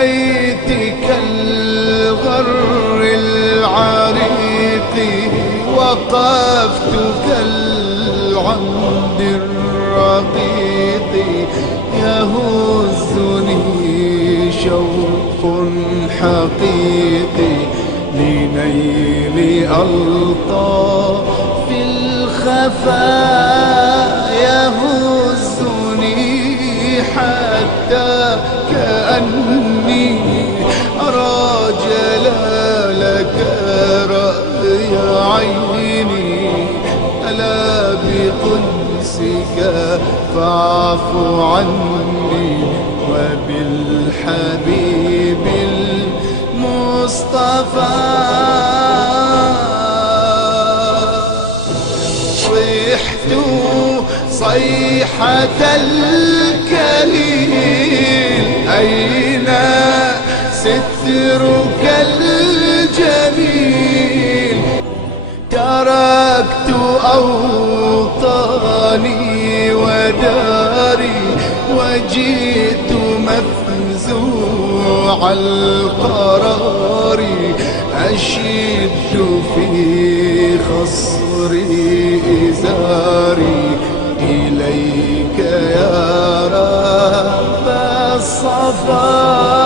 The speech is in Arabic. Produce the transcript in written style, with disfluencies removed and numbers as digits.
بيتك الغر العريق وقفت كالعمد الرقيق يهزني شوق حقيقي لنيل ألطاف الخفاء يهزني حتى كأني أرى جلالك رأي عيني ألا بقدسك فاعف عني وبالحبيب المصطفى صحت صيحة الكليل أين سترك الجميل تركت أوطاني وداري وجئت مفزوع القرار أشد في خصري إزاري إليك يا رب الصفا